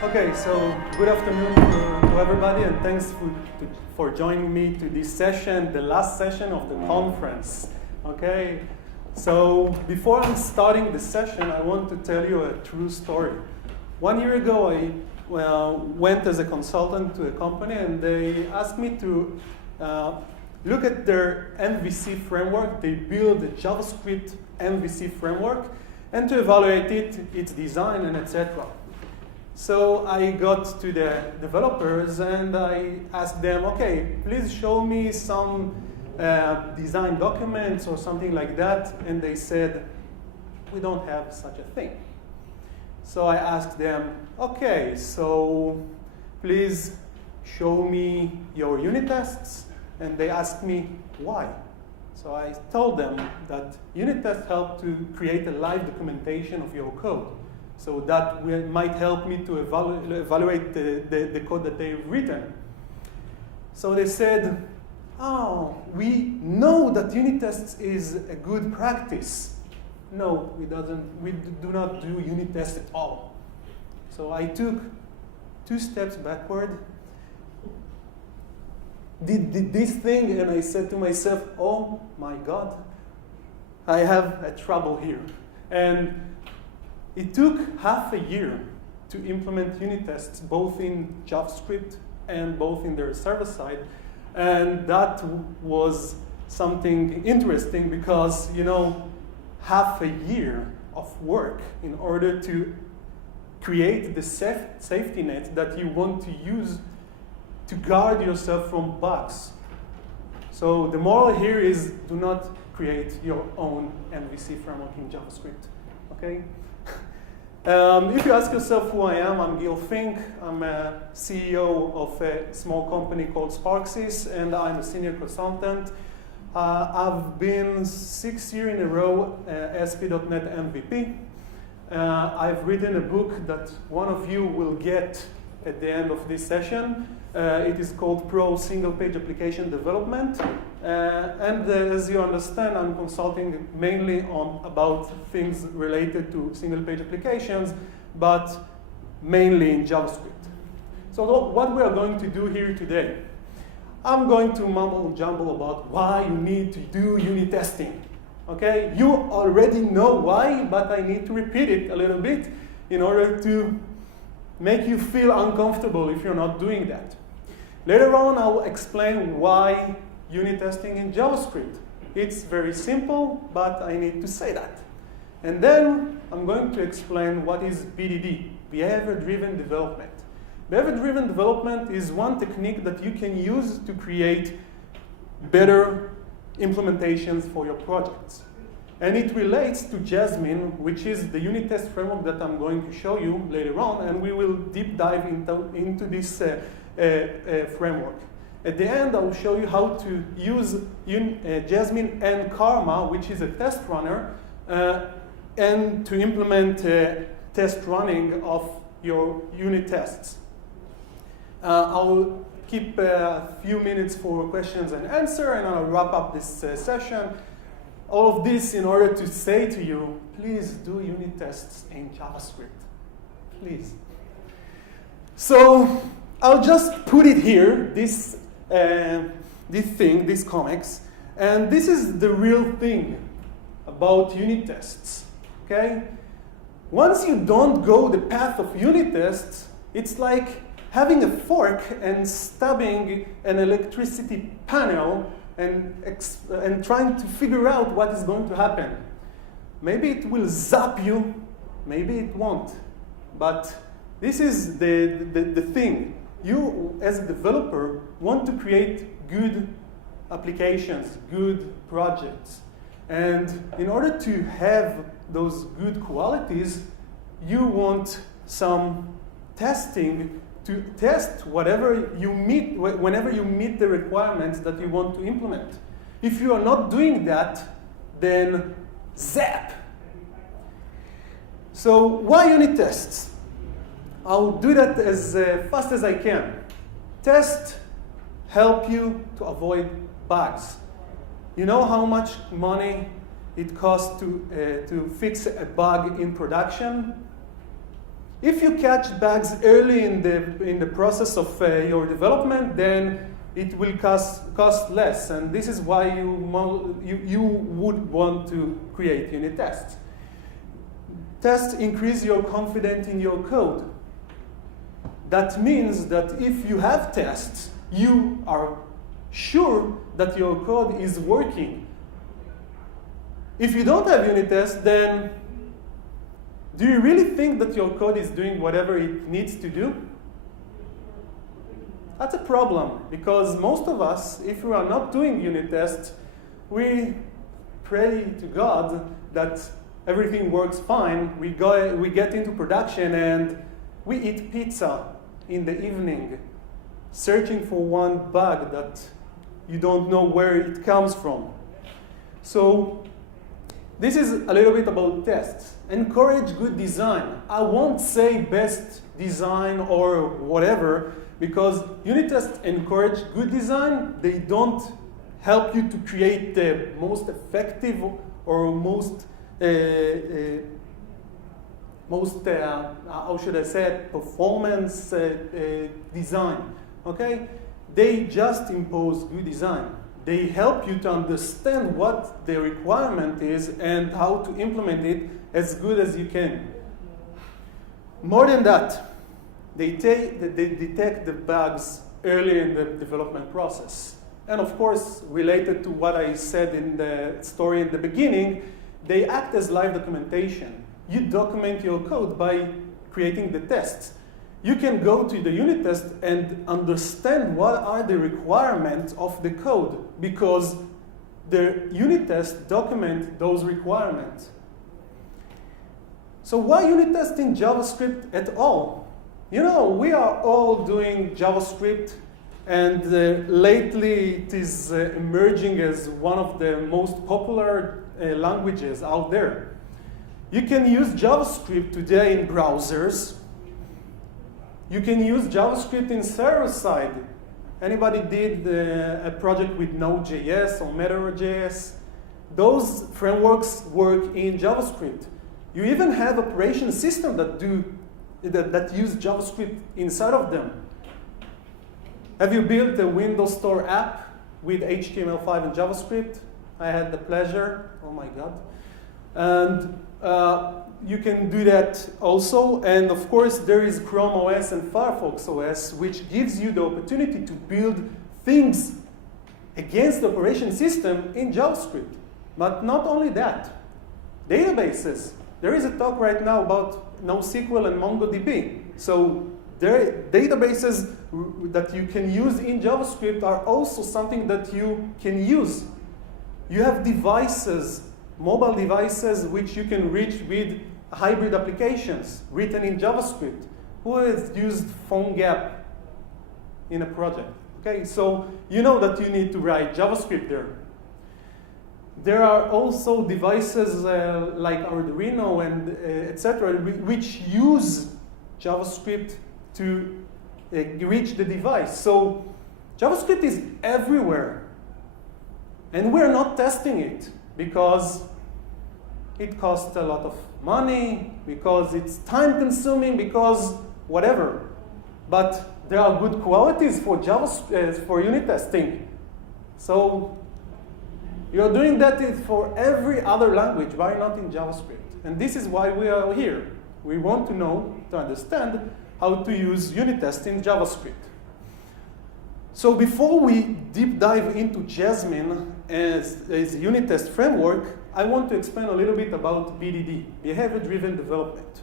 Okay, so good afternoon to everybody, and thanks for joining me to this session, the last session of the conference. Okay, so before I'm starting the session, I want to tell you a true story. 1 year ago, I went as a consultant to a company, and they asked me to look at their MVC framework. They build a JavaScript MVC framework, and to evaluate its design, and etc. So I got to the developers and I asked them, okay, please show me some design documents or something like that. And they said, we don't have such a thing. So I asked them, okay, so please show me your unit tests. And they asked me, why? So I told them that unit tests help to create a live documentation of your code. So that might help me to evaluate the code that they've written. So they said, oh, we know that unit tests is a good practice. No, we do not do unit tests at all. So I took 2 steps backward, did this thing, and I said to myself, oh my God, I have a trouble here. And it took half a year to implement unit tests, both in JavaScript and both in their server side. And that was something interesting because, half a year of work in order to create the safety net that you want to use to guard yourself from bugs. So the moral here is do not create your own MVC framework in JavaScript, okay? If you ask yourself who I am, I'm Gil Fink. I'm a CEO of a small company called Sparksys, and I'm a senior consultant. I've been 6 years in a row ASP.NET MVP. I've written a book that one of you will get at the end of this session. It is called Pro Single Page Application Development. And as you understand, I'm consulting mainly about things related to single page applications, but mainly in JavaScript. So what we are going to do here today, I'm going to mumble jumble about why you need to do unit testing. Okay, you already know why, but I need to repeat it a little bit in order to make you feel uncomfortable if you're not doing that. Later on, I'll explain why unit testing in JavaScript. It's very simple, but I need to say that. And then I'm going to explain what is BDD, behavior-driven development. Behavior-driven development is one technique that you can use to create better implementations for your projects. And it relates to Jasmine, which is the unit test framework that I'm going to show you later on, and we will deep dive into this framework. At the end, I will show you how to use Jasmine and Karma, which is a test runner, and to implement test running of your unit tests. I'll keep a few minutes for questions and answer, and I'll wrap up this session. All of this in order to say to you, please do unit tests in JavaScript. Please. So I'll just put it here, this comics, and this is the real thing about unit tests, okay? Once you don't go the path of unit tests, it's like having a fork and stabbing an electricity panel and trying to figure out what is going to happen. Maybe it will zap you, maybe it won't. But this is the thing. You, as a developer, want to create good applications, good projects. And in order to have those good qualities, you want some testing to test whenever you meet the requirements that you want to implement. If you are not doing that, then zap. So why unit tests? I'll do that as fast as I can. Tests help you to avoid bugs. You know how much money it costs to fix a bug in production? If you catch bugs early in the process of your development, then it will cost less, and this is why you would want to create unit tests. Tests increase your confidence in your code. That means that if you have tests, you are sure that your code is working. If you don't have unit tests, then do you really think that your code is doing whatever it needs to do? That's a problem, because most of us, if we are not doing unit tests, we pray to God that everything works fine. We get into production and we eat pizza in the evening, searching for one bug that you don't know where it comes from. So this is a little bit about tests. Encourage good design. I won't say best design or whatever, because unit tests encourage good design. They don't help you to create the most effective or most how should I say it, performance design, okay? They just impose good design. They help you to understand what the requirement is and how to implement it as good as you can. More than that, they detect the bugs early in the development process. And of course, related to what I said in the story in the beginning, they act as live documentation. You document your code by creating the tests. You can go to the unit test and understand what are the requirements of the code, because the unit tests document those requirements. So why unit test in JavaScript at all? You know, we are all doing JavaScript, and lately it is emerging as one of the most popular languages out there. You can use JavaScript today in browsers. You can use JavaScript in server-side. Anybody did a project with Node.js or Meteor.js? Those frameworks work in JavaScript. You even have operation systems that use JavaScript inside of them. Have you built a Windows Store app with HTML5 and JavaScript? I had the pleasure. Oh my God. And you can do that also. And of course, there is Chrome OS and Firefox OS, which gives you the opportunity to build things against the operation system in JavaScript. But not only that, databases. There is a talk right now about NoSQL and MongoDB. So databases that you can use in JavaScript are also something that you can use. You have devices, mobile devices, which you can reach with hybrid applications written in JavaScript. Who has used PhoneGap in a project? Okay, so you know that you need to write JavaScript there. There are also devices like Arduino and etc., which use JavaScript to reach the device. So JavaScript is everywhere. And we're not testing it because it costs a lot of money, because it's time consuming, because whatever. But there are good qualities for for unit testing. So you're doing that for every other language. Why not in JavaScript? And this is why we are here. We want to know, to understand how to use unit tests in JavaScript. So before we deep dive into Jasmine as a unit test framework, I want to explain a little bit about BDD, behavior-driven development.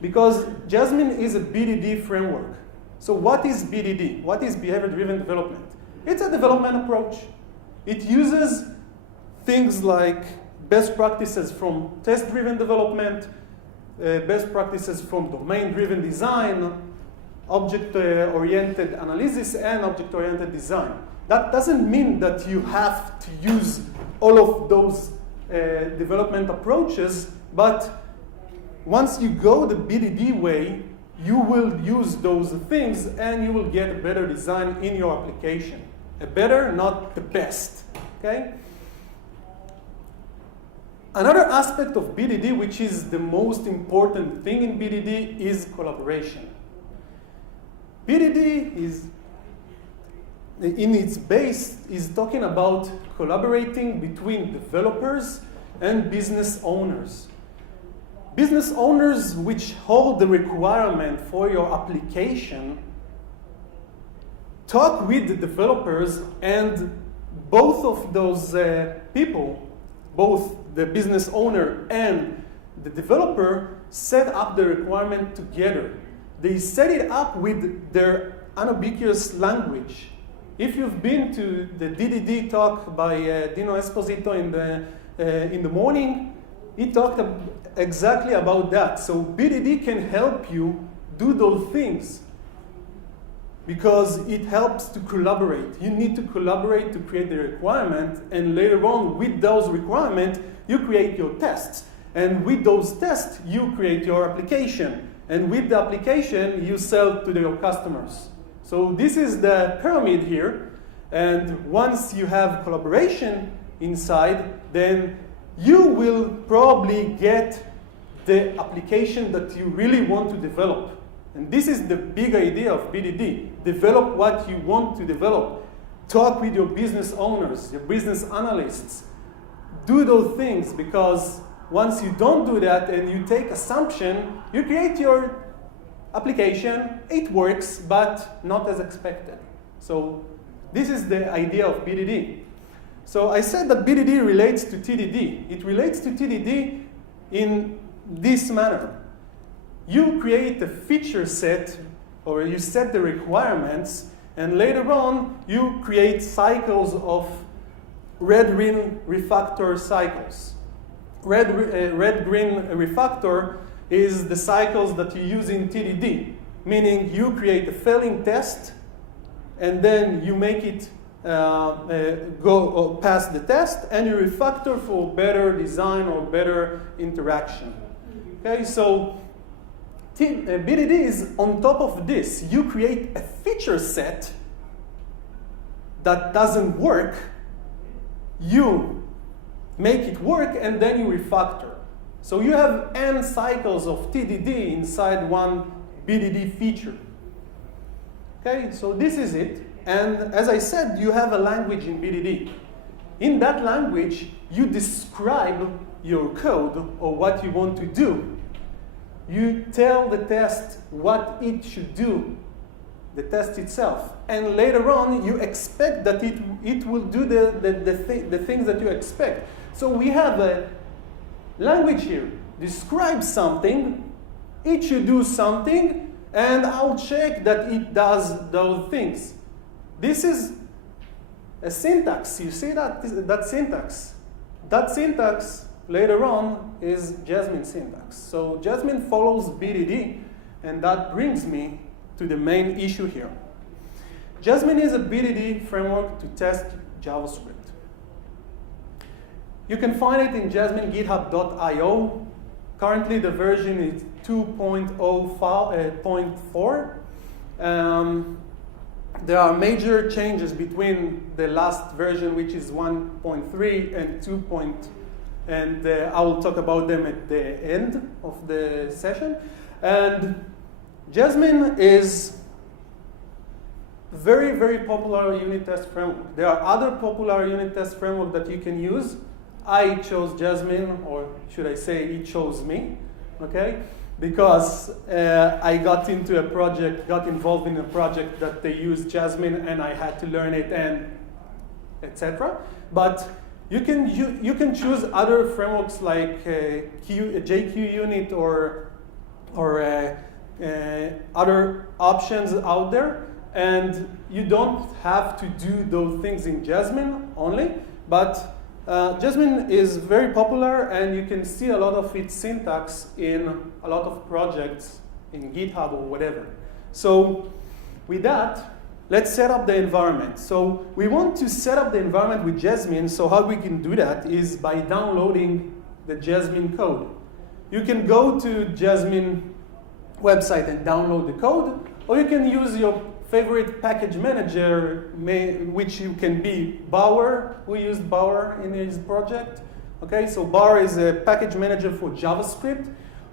Because Jasmine is a BDD framework. So what is BDD? What is behavior-driven development? It's a development approach. It uses things like best practices from test-driven development, best practices from domain-driven design, object-oriented analysis, and object-oriented design. That doesn't mean that you have to use all of those development approaches, but once you go the BDD way, you will use those things and you will get a better design in your application. A better, not the best, okay? Another aspect of BDD, which is the most important thing in BDD, is collaboration. BDD is, in its base, is talking about collaborating between developers and business owners. Business owners which hold the requirement for your application talk with the developers, and both of those people, both the business owner and the developer, set up the requirement together. They set it up with their unambiguous language. If you've been to the DDD talk by Dino Esposito in the morning, he talked exactly about that. So BDD can help you do those things because it helps to collaborate. You need to collaborate to create the requirement, and later on, with those requirements, you create your tests. And with those tests, you create your application. And with the application, you sell to your customers. So this is the pyramid here. And once you have collaboration inside, then you will probably get the application that you really want to develop. And this is the big idea of BDD. Develop what you want to develop. Talk with your business owners, your business analysts. Do those things, because once you don't do that and you take assumption, you create your application, it works, but not as expected. So this is the idea of BDD. So I said that BDD relates to TDD. It relates to TDD in this manner. You create a feature set, or you set the requirements, and later on you create cycles of red-green refactor cycles. Red-green refactor is the cycles that you use in TDD, meaning you create a failing test, and then you make it go past the test, and you refactor for better design or better interaction. Okay, so BDD is on top of this. You create a feature set that doesn't work, you make it work, and then you refactor. So you have n cycles of TDD inside one BDD feature. Okay, so this is it. And as I said, you have a language in BDD. In that language, you describe your code or what you want to do. You tell the test what it should do, the test itself. And later on, you expect that it will do the things that you expect. So we have a language here. Describe something, it should do something, and I'll check that it does those things. This is a syntax. You see that syntax. That syntax later on is Jasmine syntax. So Jasmine follows BDD, and that brings me to the main issue here. Jasmine is a BDD framework to test JavaScript. You can find it in jasminegithub.io. Currently the version is 2.04. There are major changes between the last version, which is 1.3, and 2. And I will talk about them at the end of the session. And Jasmine is very, very popular unit test framework. There are other popular unit test frameworks that you can use. I chose Jasmine, or should I say it chose me, okay? Because I got involved in a project that they used Jasmine, and I had to learn it, and etc. But you can choose other frameworks like JQUnit or other options out there, and you don't have to do those things in Jasmine only. But Jasmine is very popular, and you can see a lot of its syntax in a lot of projects in GitHub or whatever. So with that, let's set up the environment. So we want to set up the environment with Jasmine. So how we can do that is by downloading the Jasmine code. You can go to Jasmine website and download the code, or you can use your favorite package manager, which you can be Bower, who used Bower in his project, Okay, so bar is a package manager for JavaScript,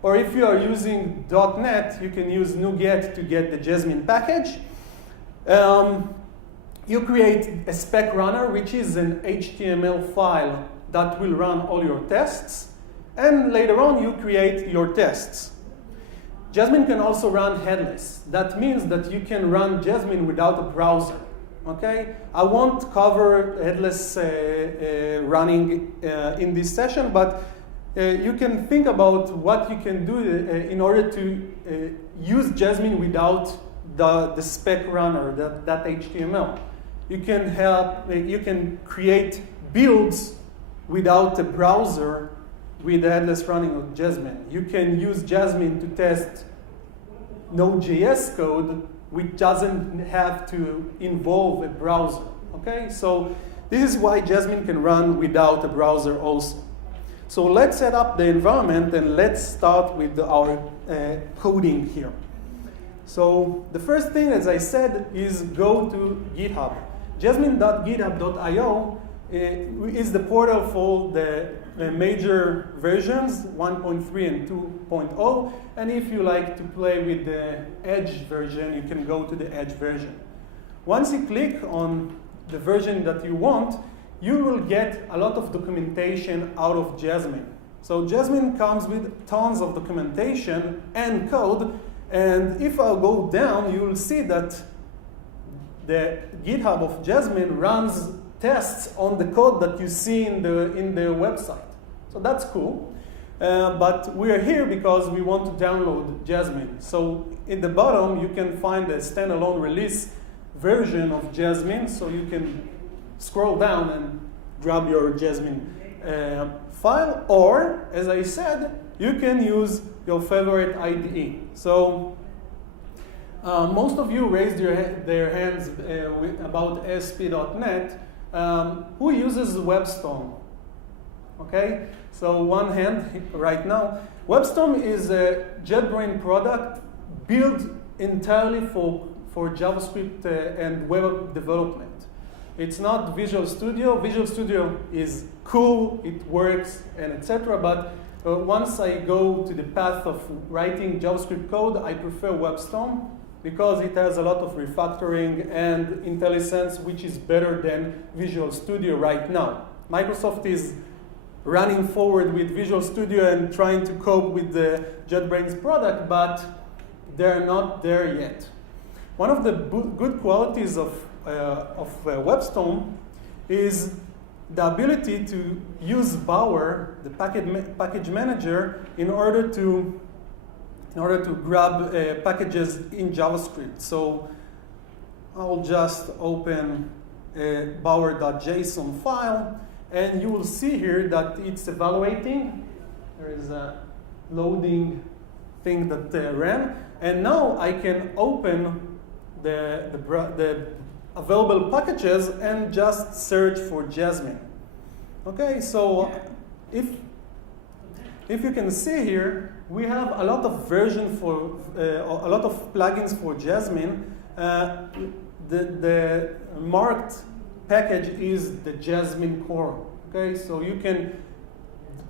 or if you are using .NET, you can use NuGet to get the Jasmine package. You create a spec runner, which is an HTML file that will run all your tests, and later on you create your tests. Jasmine can also run headless. That means that you can run Jasmine without a browser. Okay, I won't cover headless running in this session, but you can think about what you can do in order to use Jasmine without the spec runner, that HTML. You can create builds without a browser with the headless running of Jasmine. You can use Jasmine to test Node.js code, which doesn't have to involve a browser. Okay, so this is why Jasmine can run without a browser also. So let's set up the environment and let's start with our coding here. So the first thing, as I said, is go to GitHub. Jasmine.github.io is the portal for the major versions, 1.3 and 2.0. And if you like to play with the Edge version, you can go to the Edge version. Once you click on the version that you want, you will get a lot of documentation out of Jasmine. So Jasmine comes with tons of documentation and code. And if I go down, you will see that the GitHub of Jasmine runs tests on the code that you see in the website. So that's cool. But we're here because we want to download Jasmine. So at the bottom, you can find a standalone release version of Jasmine. So you can scroll down and grab your Jasmine file. Or, as I said, you can use your favorite IDE. So most of you raised their hands about ASP.NET. Who uses WebStorm? Okay, so one hand right now. WebStorm is a JetBrains product built entirely for JavaScript and web development. It's not Visual Studio. Visual Studio is cool, it works, and etc. But once I go to the path of writing JavaScript code, I prefer WebStorm because it has a lot of refactoring and IntelliSense, which is better than Visual Studio right now. Microsoft is running forward with Visual Studio and trying to cope with the JetBrains product, but they're not there yet. One of the good qualities of WebStorm is the ability to use Bower, the package manager, in order to grab packages in JavaScript. So I'll just open a bower.json file, and you will see here that it's evaluating. There is a loading thing that ran, and now I can open the available packages and just search for Jasmine. Okay, so if you can see here, we have a lot of versions for a lot of plugins for Jasmine. The marked package is the Jasmine core. Okay, so you can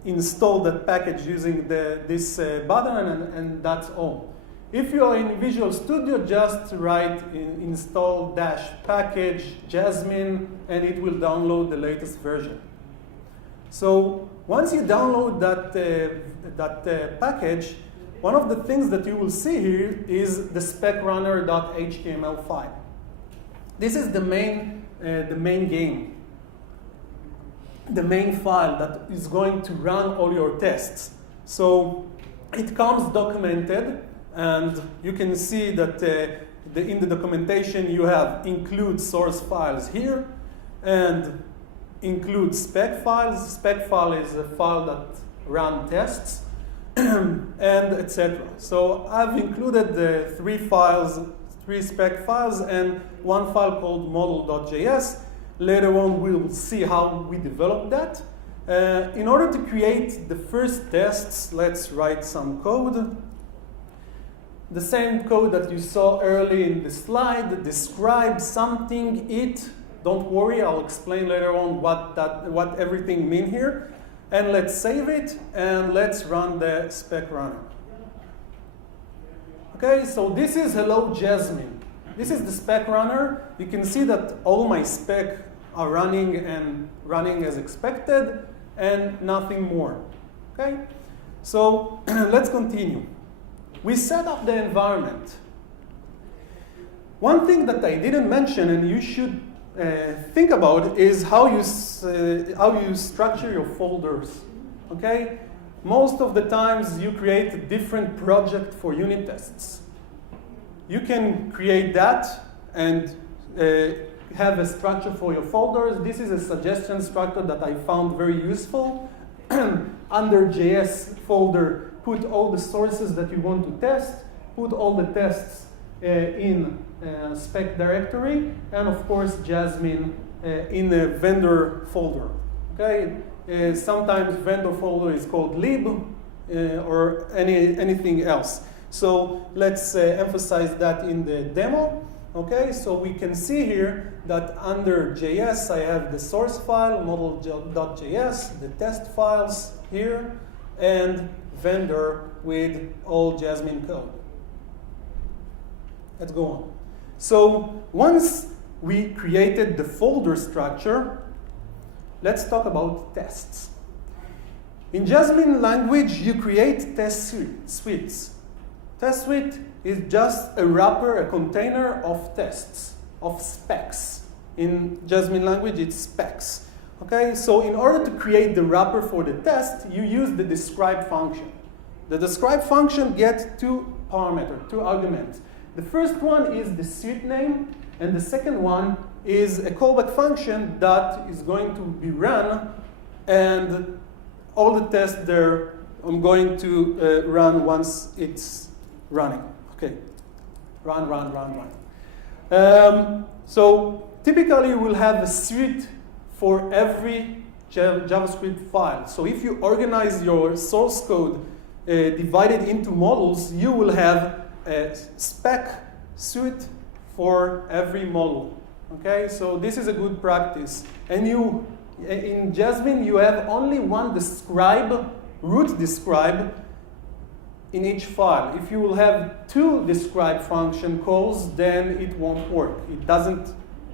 install that package using this button, and that's all. If you are in Visual Studio, just write install -package Jasmine, and it will download the latest version. So once you download that package, one of the things that you will see here is the specrunner.html file. This is the main game, the main file that is going to run all your tests. So it comes documented, and you can see that in the documentation you have include source files here, and include spec files. Spec file is a file that runs tests, and etc. So I've included the three spec files, and one file called model.js. Later on, we'll see how we develop that. In order to create the first tests, let's write some code. The same code that you saw early in the slide, describe something, it. Don't worry, I'll explain later on what everything means here. And let's save it, and let's run the spec runner. Okay, so this is hello Jasmine. This is the spec runner. You can see that all my spec are running and running as expected, and nothing more. Okay, so let's continue. We set up the environment. One thing that I didn't mention, and you should think about, is how you structure your folders. Okay, most of the times you create a different project for unit tests. You can create that and have a structure for your folders. This is a suggestion structure that I found very useful. Under JS folder, put all the sources that you want to test, put all the tests in spec directory, and of course Jasmine in the vendor folder. Okay, sometimes vendor folder is called lib or anything else. So let's emphasize that in the demo. Okay, so we can see here that under JS I have the source file, model.js, the test files here, and vendor with all Jasmine code. Let's go on. So once we created the folder structure, let's talk about tests. In Jasmine language, you create test suites. Test suite is just a wrapper, a container of tests, of specs. In Jasmine language, it's specs. Okay, so in order to create the wrapper for the test, you use the describe function. The describe function gets two parameters, two arguments. The first one is the suite name, and the second one is a callback function that is going to be run, and all the tests there I'm going to run once it's running. Okay, run. So typically we'll have a suite for every JavaScript file. So if you organize your source code divided into models, you will have a spec suite for every model. Okay, so this is a good practice. And in Jasmine, you have only one root describe in each file. If you will have two describe function calls, then it won't work.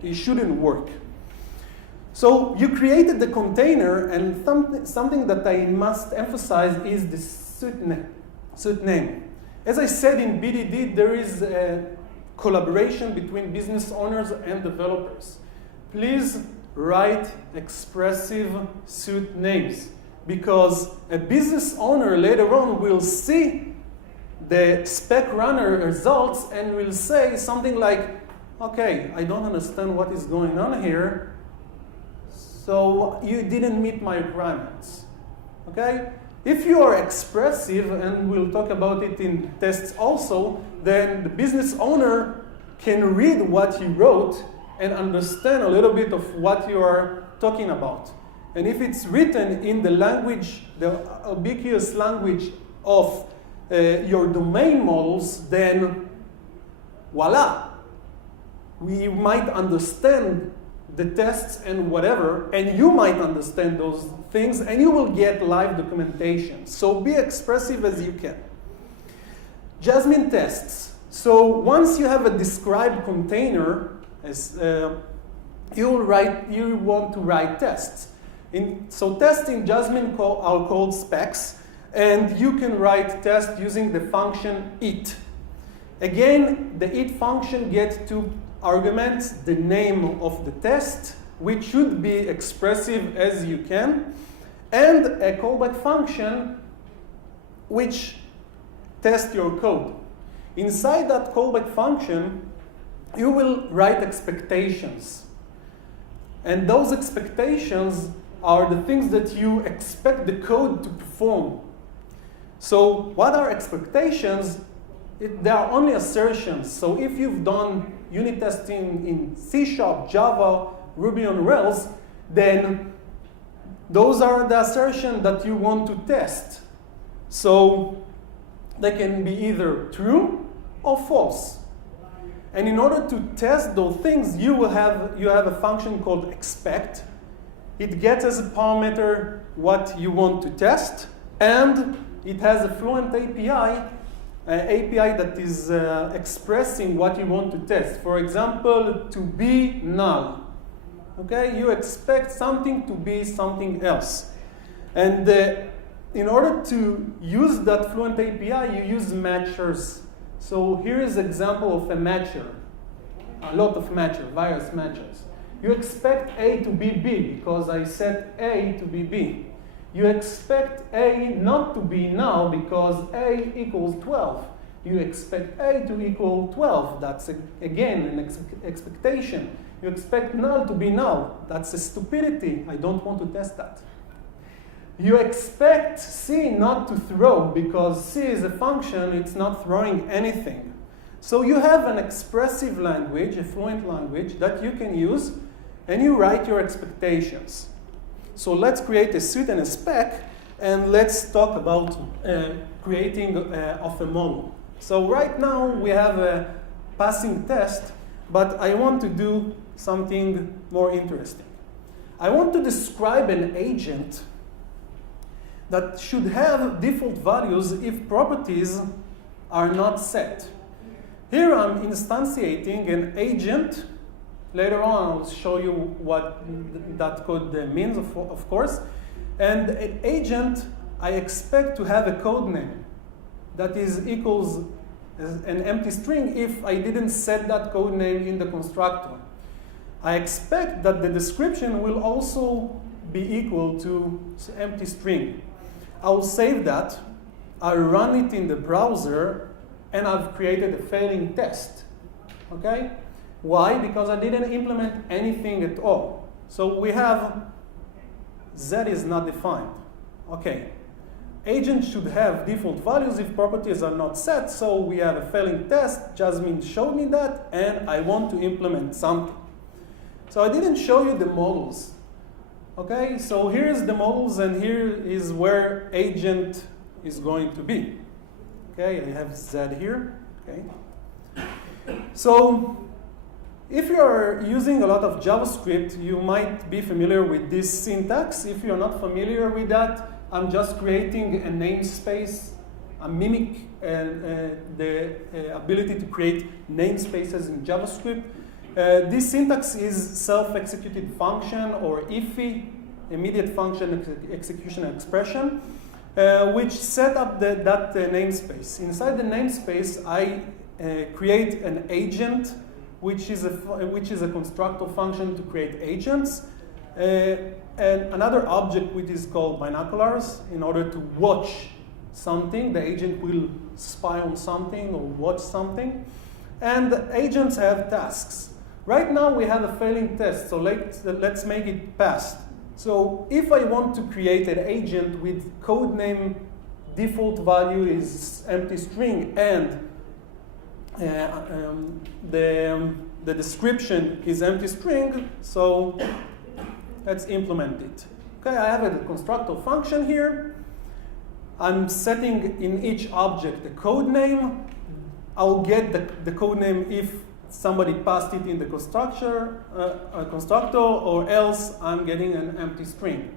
It shouldn't work. So you created the container, and something that I must emphasize is the suite name. As I said in Bdd, there is a collaboration between business owners and developers. Please write expressive suite names, because a business owner later on will see the spec runner results and will say something like, okay, I don't understand what is going on here, so you didn't meet my requirements. Okay? If you are expressive, and we'll talk about it in tests also, then the business owner can read what you wrote and understand a little bit of what you are talking about. And if it's written in the language, the ubiquitous language of your domain models, then voila, we might understand the tests and whatever, and you might understand those things, and you will get live documentation. So be expressive as you can. Jasmine tests. So once you have a described container, you want to write tests. So tests in Jasmine are called specs, and you can write tests using the function it. Again, the it function gets two arguments: the name of the test, which should be expressive as you can, and a callback function which tests your code. Inside that callback function, you will write expectations. And those expectations are the things that you expect the code to perform. So what are expectations? They are only assertions. So if you've done unit testing in C#, Java, Ruby on Rails, then those are the assertions that you want to test. So they can be either true or false. And in order to test those things, you have a function called expect. it gets as a parameter what you want to test, and it has a Fluent API that is expressing what you want to test. For example, to be null. Okay, you expect something to be something else. And in order to use that Fluent API, you use matchers. So here is an example of a matcher. A lot of matchers, various matchers. You expect A to be B because I set A to be B. You expect A not to be null because A equals 12. You expect A to equal 12. That's, again, an expectation. You expect null to be null. That's a stupidity. I don't want to test that. You expect C not to throw because C is a function. It's not throwing anything. So you have an expressive language, a fluent language, that you can use, and you write your expectations. So let's create a suite and a spec, and let's talk about creating of a model. So right now we have a passing test, but I want to do something more interesting. I want to describe an agent that should have default values if properties are not set. Here I'm instantiating an agent. Later on I'll show you what that code means, of course. And an agent, I expect to have a code name that is equals an empty string if I didn't set that code name in the constructor. I expect that the description will also be equal to empty string. I'll save that, I'll run it in the browser, and I've created a failing test. Okay? Why? Because I didn't implement anything at all. So we have Z is not defined. Okay. Agent should have default values if properties are not set, so we have a failing test. Jasmine showed me that, and I want to implement something. So I didn't show you the models. Okay, so here's the models, and here is where agent is going to be. Okay, I have Z here. Okay. So if you're using a lot of JavaScript, you might be familiar with this syntax. If you're not familiar with that, I'm just creating a namespace, a mimic the ability to create namespaces in JavaScript. This syntax is self-executed function, or IFE, immediate function execution expression, which set up that namespace. Inside the namespace, I create an agent, which is a constructor function to create agents, and another object which is called binoculars. In order to watch something, the agent will spy on something or watch something, and the agents have tasks. Right now we have a failing test, so let's make it pass. So if I want to create an agent with code name default value is empty string, and the description is empty string, so let's implement it. Okay, I have a constructor function here. I'm setting in each object the code name. I'll get the code name if somebody passed it in the constructor, or else I'm getting an empty string.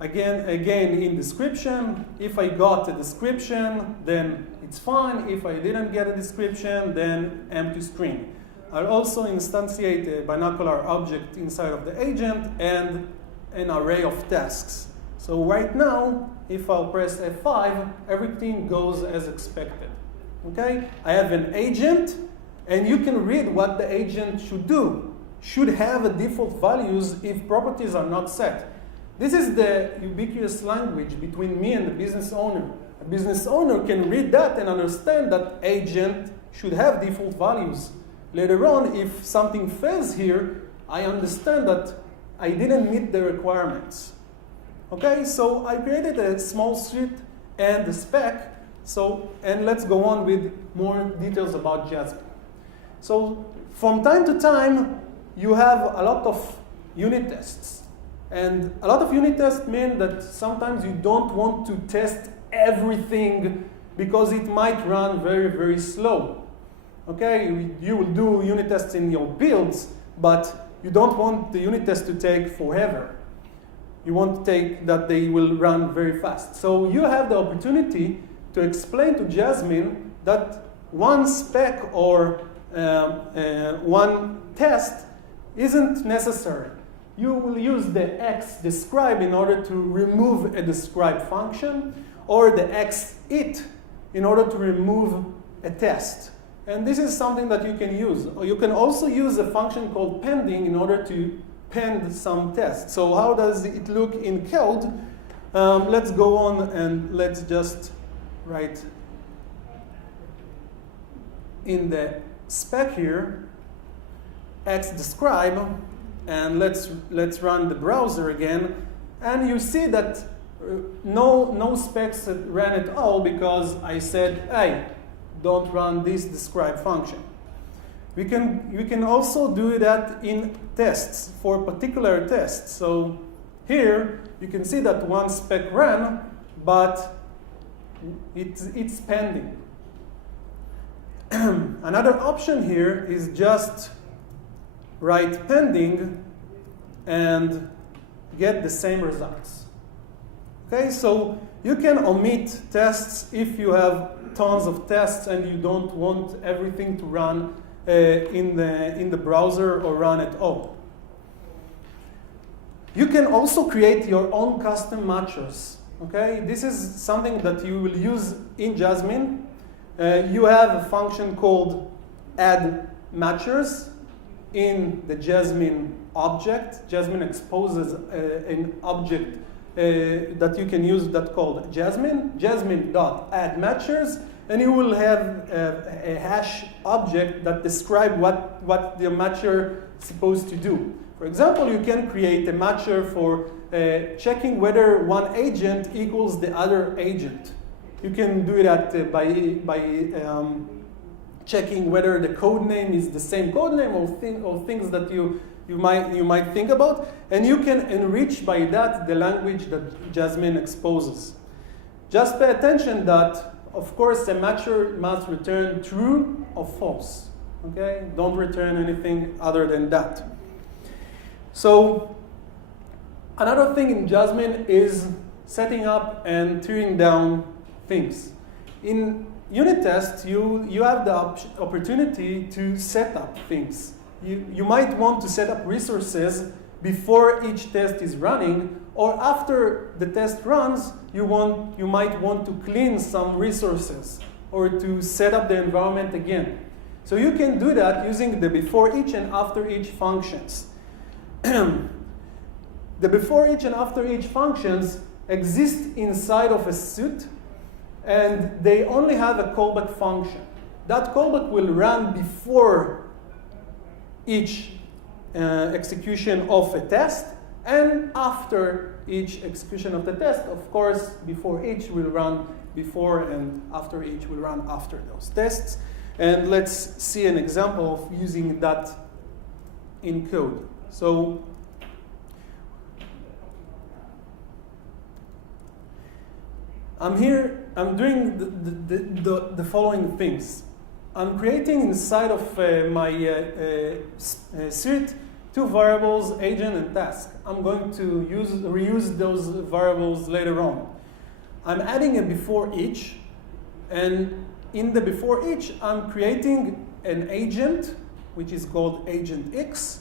Again, in description, if I got a description, then it's fine. If I didn't get a description, then empty string. I'll also instantiate a binocular object inside of the agent and an array of tasks. So right now, if I'll press F5, everything goes as expected. Okay? I have an agent, and you can read what the agent should do. Should have a default values if properties are not set. This is the ubiquitous language between me and the business owner. A business owner can read that and understand that agent should have default values. Later on, if something fails here, I understand that I didn't meet the requirements. Okay, so I created a small suite and the spec. And let's go on with more details about Jasmine. So from time to time, you have a lot of unit tests. And a lot of unit tests mean that sometimes you don't want to test everything because it might run very, very slow. Okay, you will do unit tests in your builds, but you don't want the unit test to take forever. You want to take that they will run very fast. So you have the opportunity to explain to Jasmine that one spec or one test isn't necessary. You will use the X describe in order to remove a describe function, or the X it in order to remove a test. And this is something that you can use. Or you can also use a function called pending in order to pend some tests. So how does it look in code? Let's go on and let's just write in the spec here, X describe, and let's run the browser again, and you see that no specs ran at all because I said, hey, don't run this describe function. We can also do that in tests for particular tests. So here you can see that one spec ran, but it's pending. Another option here is just write pending and get the same results. Okay, so you can omit tests if you have tons of tests and you don't want everything to run in the browser or run at all. You can also create your own custom matchers. Okay, this is something that you will use in Jasmine. You have a function called add matchers in the Jasmine object. Jasmine exposes an object that you can use that called Jasmine.addMatchers, and you will have a hash object that describes what the matcher is supposed to do. For example, you can create a matcher for checking whether one agent equals the other agent. You can do that by checking whether the code name is the same code name or things that you might think about, and you can enrich by that the language that Jasmine exposes. Just pay attention that, of course, the matcher must return true or false. Okay? Don't return anything other than that. So another thing in Jasmine is setting up and tearing down things. In unit tests, you have the opportunity to set up things. You might want to set up resources before each test is running, or after the test runs, you might want to clean some resources or to set up the environment again. So you can do that using the before each and after each functions. The before each and after each functions exist inside of a suite, and they only have a callback function. That callback will run before each execution of a test, and after each execution of the test. Of course, before each will run before, and after each will run after those tests. And let's see an example of using that in code. So I'm doing the following things. I'm creating inside of my suite two variables, agent and task. I'm going to reuse those variables later on. I'm adding a before each, and in the before each, I'm creating an agent, which is called agent X,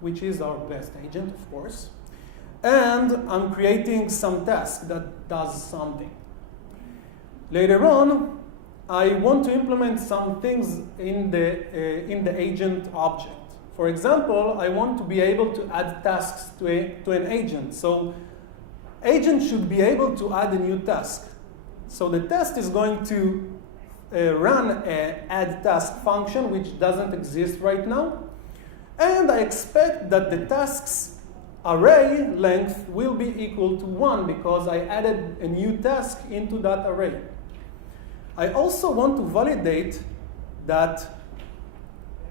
which is our best agent, of course. And I'm creating some task that does something. Later on, I want to implement some things in the agent object. For example, I want to be able to add tasks to an agent. So agent should be able to add a new task. So the test is going to run an add task function, which doesn't exist right now. And I expect that the tasks array length will be equal to 1 because I added a new task into that array. I also want to validate that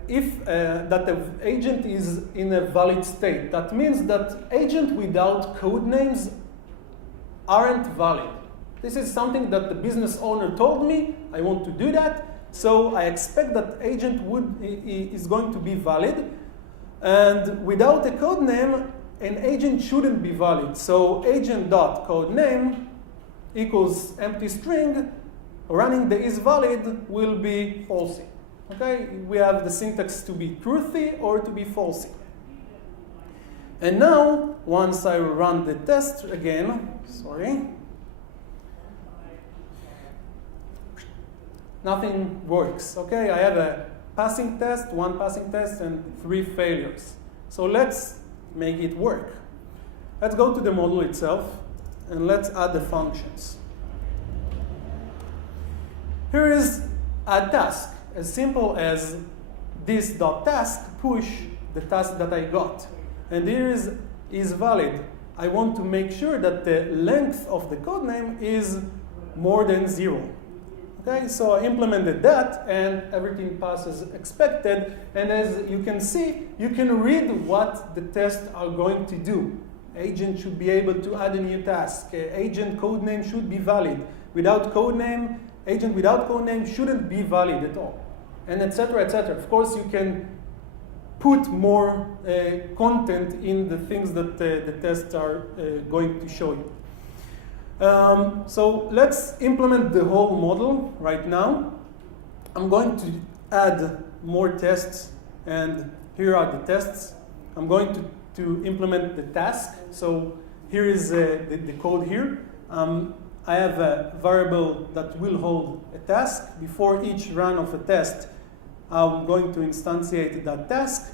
that the agent is in a valid state. That means that agent without code names aren't valid. This is something that the business owner told me. I want to do that. So I expect that agent is going to be valid. And without a code name, an agent shouldn't be valid. So agent.codename equals empty string, running the is valid will be falsy. Okay, we have the syntax to be truthy or to be falsy. And now, once I run the test again, nothing works. Okay, I have a passing test, one passing test, and 3 failures. So let's make it work. Let's go to the model itself, and let's add the functions. Here is a task, as simple as this .task push the task that I got. And here is valid. I want to make sure that the length of the codename is more than 0. Okay, so I implemented that, and everything passes expected. And as you can see, you can read what the tests are going to do. Agent should be able to add a new task. Agent codename should be valid. Without codename, agent without codename shouldn't be valid at all, and etc., etc. Of course, you can put more content in the things that the tests are going to show you. So let's implement the whole model right now. I'm going to add more tests, and here are the tests. I'm going to implement the task. So here is the code here. I have a variable that will hold a task. Before each run of a test, I'm going to instantiate that task.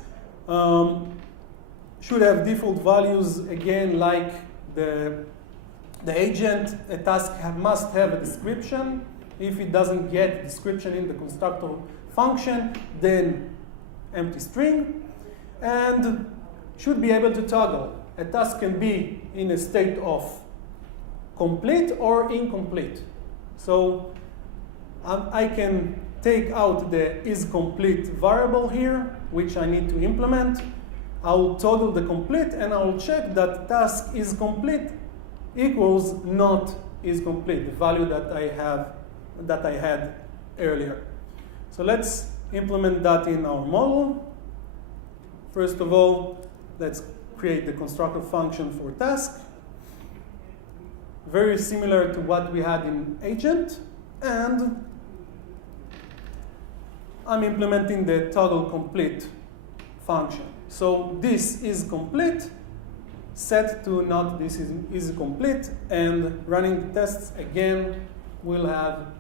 Should have default values, again, like the agent. A task must have a description. If it doesn't get description in the constructor function, then empty string. And should be able to toggle. A task can be in a state of complete or incomplete. So I can take out the isComplete variable here, which I need to implement. I'll toggle the complete, and I'll check that task is complete equals not is complete, the value that I had earlier. So let's implement that in our model. First of all, let's create the constructor function for task. Very similar to what we had in agent, and I'm implementing the toggle complete function. So this is complete, set to not this is complete, and running the tests again, we'll have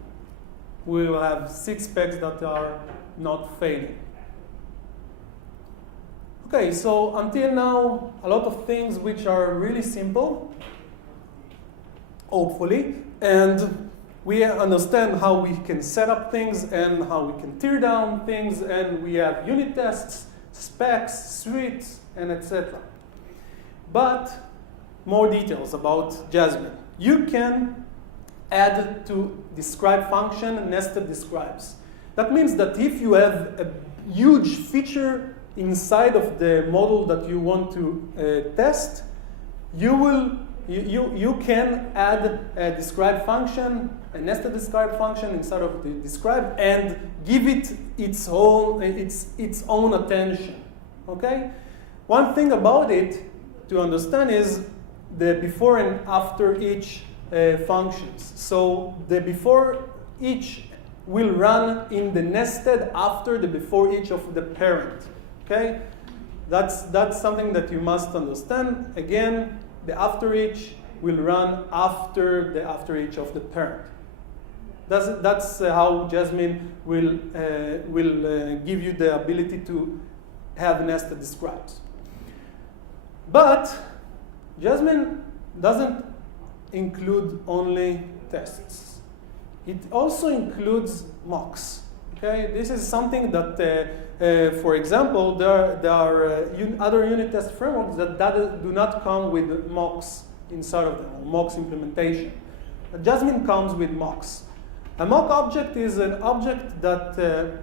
6 specs that are not failing. Okay, so until now, a lot of things which are really simple, hopefully, and we understand how we can set up things and how we can tear down things, and we have unit tests, specs, suites, and etc. But more details about Jasmine. You can add to describe function nested describes. That means that if you have a huge feature inside of the model that you want to test, you can add a describe function, a nested describe function inside of the describe, and give it its own attention. Okay? One thing about it to understand is the before and after each functions. So the before each will run in the nested after the before each of the parent. Okay? That's something that you must understand. Again, the after each will run after the after each of the parent. That's how Jasmine will give you the ability to have nested describes. But Jasmine doesn't include only tests. It also includes mocks. Okay, this is something that, for example, there are other unit test frameworks that do not come with mocks inside of them, or mocks implementation. Jasmine comes with mocks. A mock object is an object that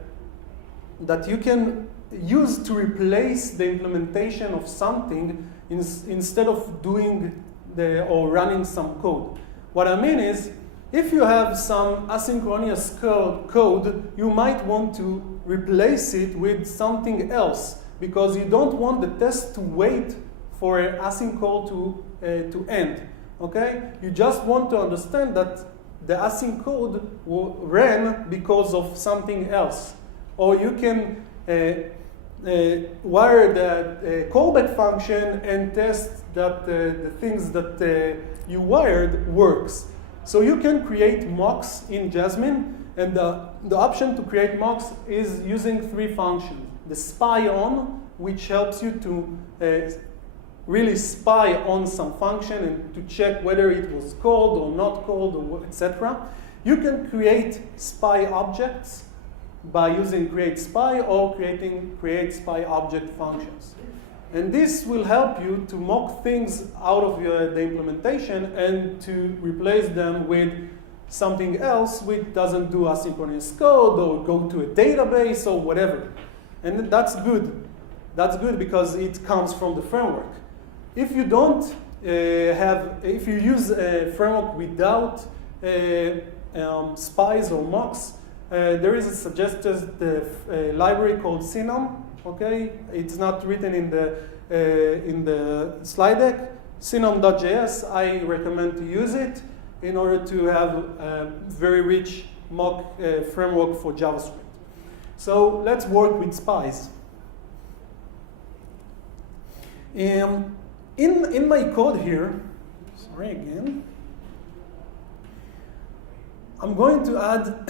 you can use to replace the implementation of something instead of doing or running some code. What I mean is, if you have some asynchronous code, you might want to replace it with something else, because you don't want the test to wait for an async call to end. Okay? You just want to understand that the async code ran because of something else. Or you can wire the callback function and test that the things that you wired works. So you can create mocks in Jasmine, and the option to create mocks is using 3 functions. The spy on, which helps you to really spy on some function and to check whether it was called or not called, or etc. You can create spy objects by using create spy or creating create spy object functions. And this will help you to mock things out of the implementation and to replace them with something else which doesn't do asynchronous code or go to a database or whatever. And that's good. That's good because it comes from the framework. If you don't if you use a framework without spies or mocks, there is a suggested library called Cinnamon. Okay, it's not written in the slide deck. Cinnamon.js, I recommend to use it in order to have a very rich mock framework for JavaScript. So let's work with spies. In my code here, sorry again, I'm going to add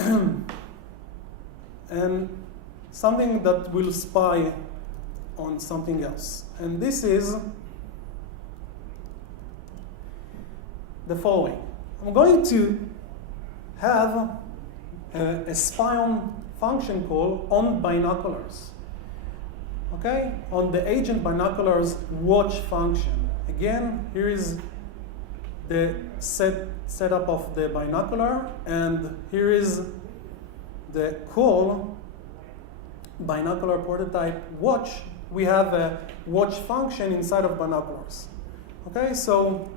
something that will spy on something else. And this is the following. I'm going to have a spy on function call on binoculars. Okay? On the agent binoculars watch function. Again, here is the setup of the binocular, and here is the call binocular prototype watch. We have a watch function inside of binoculars. Okay, so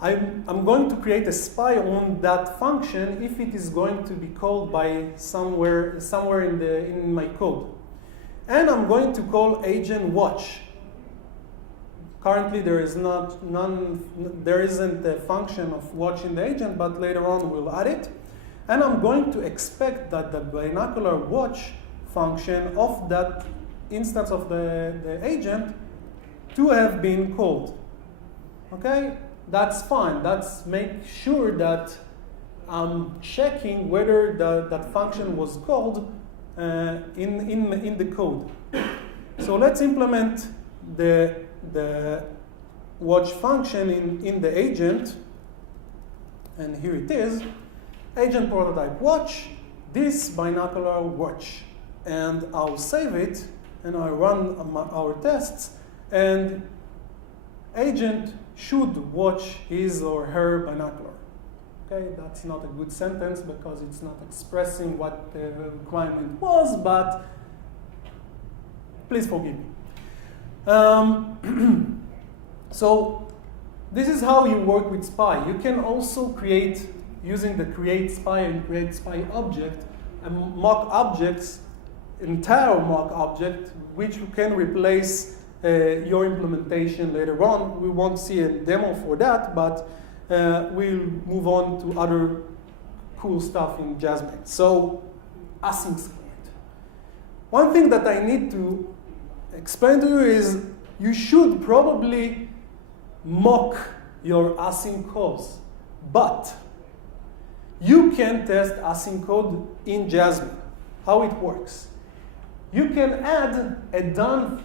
I'm going to create a spy on that function if it is going to be called by somewhere in my code. And I'm going to call agent watch. Currently there isn't a function of watch in the agent, but later on we'll add it. And I'm going to expect that the binocular watch function of that instance of the agent to have been called. Okay, that's fine. That's make sure that I'm checking whether that function was called in the code. So let's implement the watch function in the agent, and here it is. Agent prototype watch, this binocular watch, and I'll save it and I'll run our tests, and agent should watch his or her binocular. Okay, that's not a good sentence because it's not expressing what the requirement was, but please forgive me. So this is how you work with spy. You can also create, using the create spy and create spy object, a mock objects, entire mock object, which can replace your implementation later on. We won't see a demo for that, but we'll move on to other cool stuff in Jasmine. So async script. One thing that I need to explain to you is you should probably mock your async calls, but you can test async code in Jasmine. How it works? You can add a done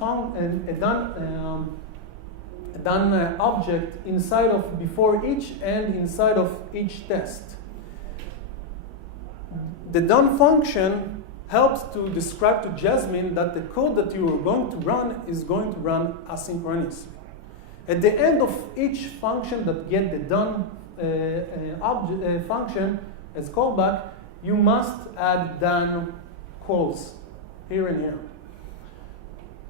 object inside of before each and inside of each test. The done function helps to describe to Jasmine that the code that you are going to run is going to run asynchronously. At the end of each function that get the done function as callback, you must add done calls here and here.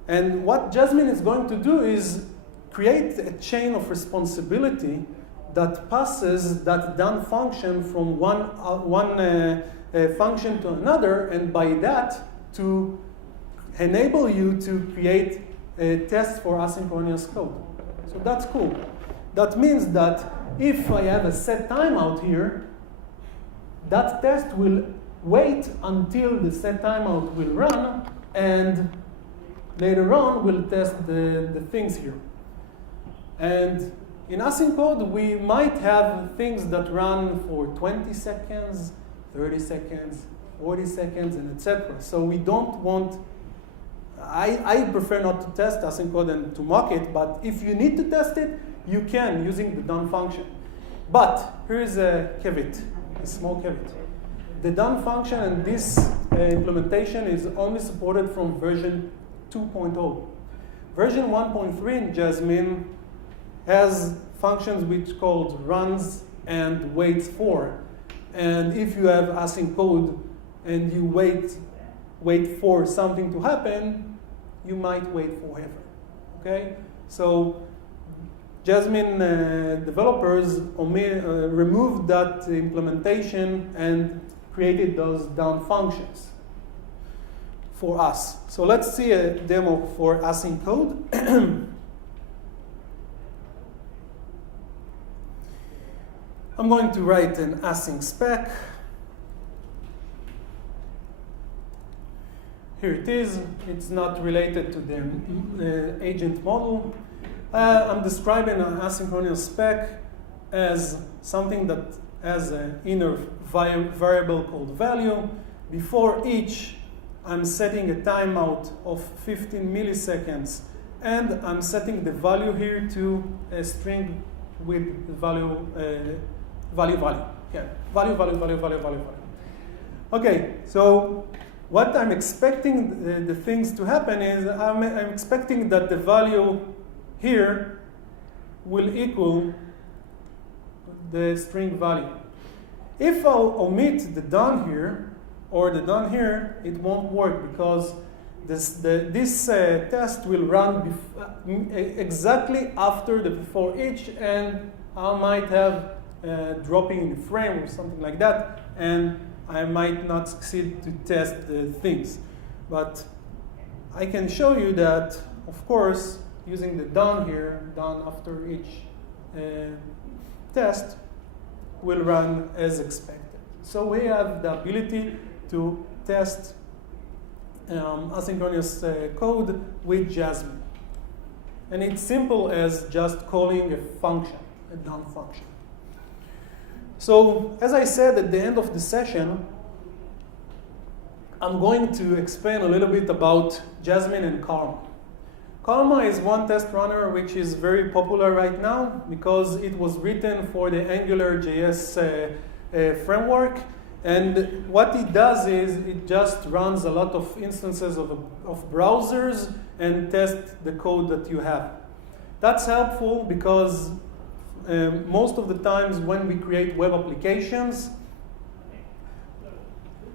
And what Jasmine is going to do is create a chain of responsibility that passes that done function from one function to another, and by that to enable you to create a test for asynchronous code. So that's cool. That means that if I have a set timeout here, that test will wait until the set timeout will run, and later on we'll test the things here. And in async code, we might have things that run for 20 seconds, 30 seconds, 40 seconds, and etc. So we don't want, I prefer not to test async code and to mock it, but if you need to test it, you can using the done function. But here's a caveat, a small caveat. The done function and this implementation is only supported from version 2.0. Version 1.3 in Jasmine has functions which called runs and waits for. And if you have async code and you wait for something to happen, you might wait forever. Okay? So Jasmine developers removed that implementation and created those done functions for us. So let's see a demo for async code. I'm going to write an async spec. Here it is. It's not related to the agent model. I'm describing an asynchronous spec as something that has an inner variable called value. Before each, I'm setting a timeout of 15 milliseconds, and I'm setting the value here to a string with value, value. Yeah, value. Okay, so what I'm expecting the things to happen is I'm expecting that the value here will equal the string value. If I'll omit the done here or the done here, it won't work because this test will run exactly after the before each, and I might have dropping in the frame or something like that, and I might not succeed to test the things. But I can show you that, of course, using the done here, done after each test, will run as expected. So we have the ability to test asynchronous code with Jasmine. And it's simple as just calling a function, a done function. So as I said at the end of the session, I'm going to explain a little bit about Jasmine and Karma. Karma is one test runner which is very popular right now because it was written for the Angularjs framework. And what it does is it just runs a lot of instances of browsers and tests the code that you have. That's helpful because most of the times when we create web applications,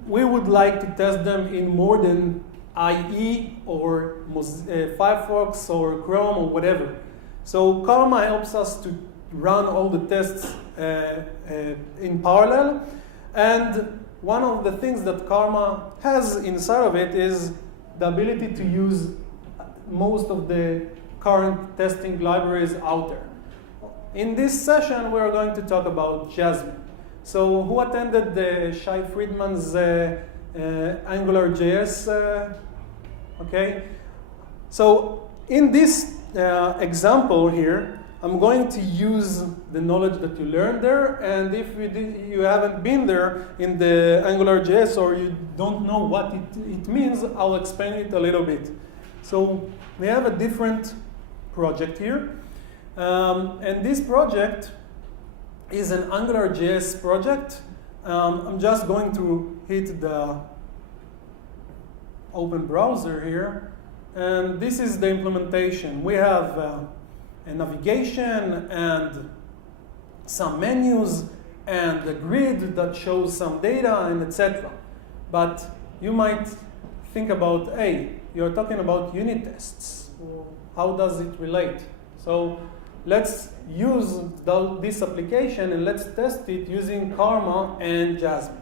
we would like to test them in more than IE or Firefox or Chrome or whatever. So Karma helps us to run all the tests in parallel. And one of the things that Karma has inside of it is the ability to use most of the current testing libraries out there. In this session, we're going to talk about Jasmine. So who attended the Shai Friedman's Angularjs? Okay. So in this example here, I'm going to use the knowledge that you learned there, and if you haven't been there in the AngularJS or you don't know what it means, I'll explain it a little bit. So we have a different project here, and this project is an AngularJS project. I'm just going to hit the open browser here, and this is the implementation. We have a navigation and some menus and a grid that shows some data and etc. But you might think about, hey, you're talking about unit tests. How does it relate? So let's use this application and let's test it using Karma and Jasmine.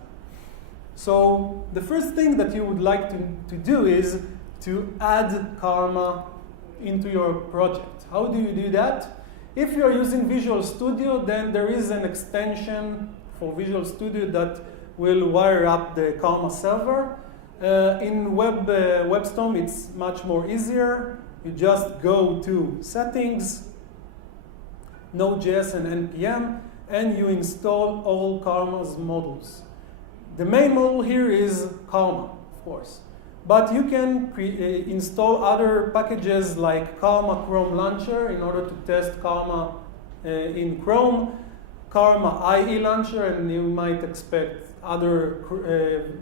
So the first thing that you would like to do is to add Karma into your project. How do you do that? If you're using Visual Studio, then there is an extension for Visual Studio that will wire up the Karma server. In WebStorm, it's much more easier. You just go to Settings, Node.js and NPM, and you install all Karma's models. The main model here is Karma, of course. But you can install other packages like Karma Chrome Launcher in order to test Karma in Chrome, Karma IE Launcher, and you might expect other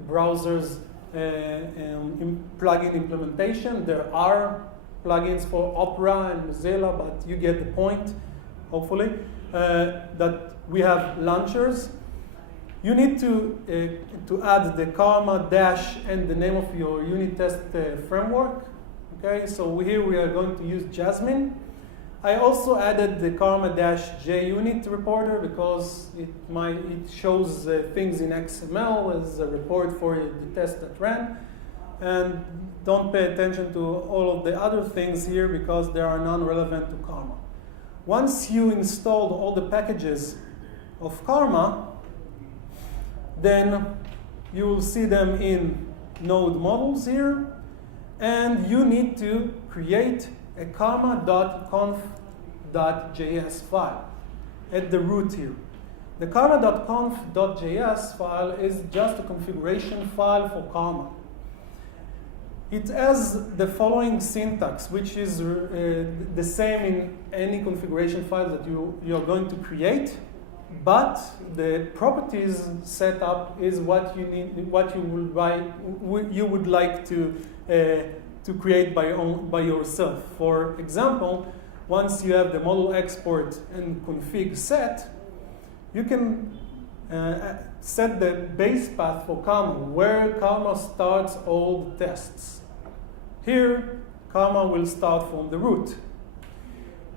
browsers plugin implementation. There are plugins for Opera and Mozilla, but you get the point, hopefully, that we have launchers. You need to add the Karma dash and the name of your unit test framework. Okay, so here we are going to use Jasmine. I also added the Karma dash JUnit reporter because it shows things in XML as a report for the test that ran. And don't pay attention to all of the other things here because they are non-relevant to Karma. Once you installed all the packages of Karma, then you will see them in node models here, and you need to create a karma.conf.js file at the root here. The karma.conf.js file is just a configuration file for Karma. It has the following syntax, which is the same in any configuration file that you're going to create. But the properties setup is what you need, what you would like to create by yourself. For example, once you have the model export and config set, you can set the base path for Karma, where Karma starts all the tests. Here, Karma will start from the root.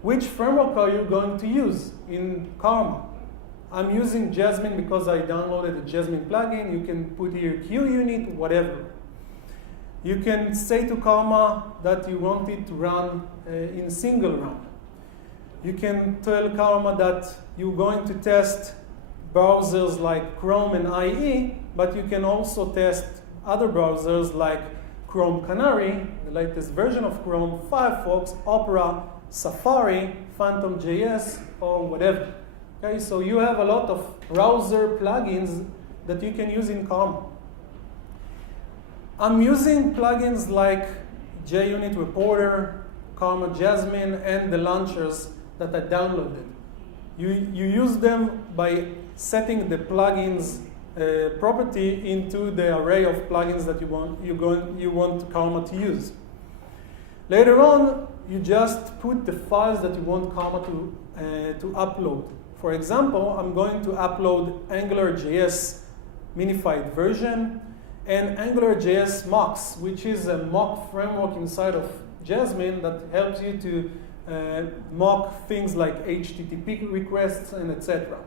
Which framework are you going to use in Karma? I'm using Jasmine because I downloaded the Jasmine plugin. You can put here QUnit, whatever. You can say to Karma that you want it to run in single run. You can tell Karma that you're going to test browsers like Chrome and IE, but you can also test other browsers like Chrome Canary, the latest version of Chrome, Firefox, Opera, Safari, Phantom.js, or whatever. Okay, so you have a lot of browser plugins that you can use in Karma. I'm using plugins like JUnit Reporter, Karma Jasmine, and the launchers that I downloaded. You use them by setting the plugins property into the array of plugins that you want Karma to use. Later on, you just put the files that you want Karma to upload. For example, I'm going to upload Angularjs minified version and Angularjs mocks, which is a mock framework inside of Jasmine that helps you to mock things like HTTP requests and etc.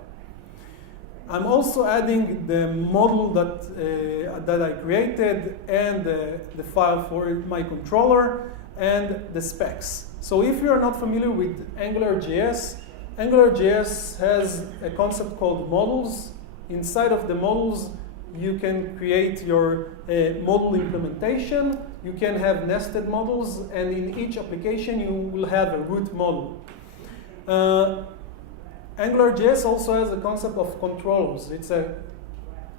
I'm also adding the model that I created and the file for my controller and the specs. So if you are not familiar with Angularjs, Angularjs has a concept called models. Inside of the models, you can create your model implementation. You can have nested models, and in each application, you will have a root model. Angularjs also has a concept of controllers. It's a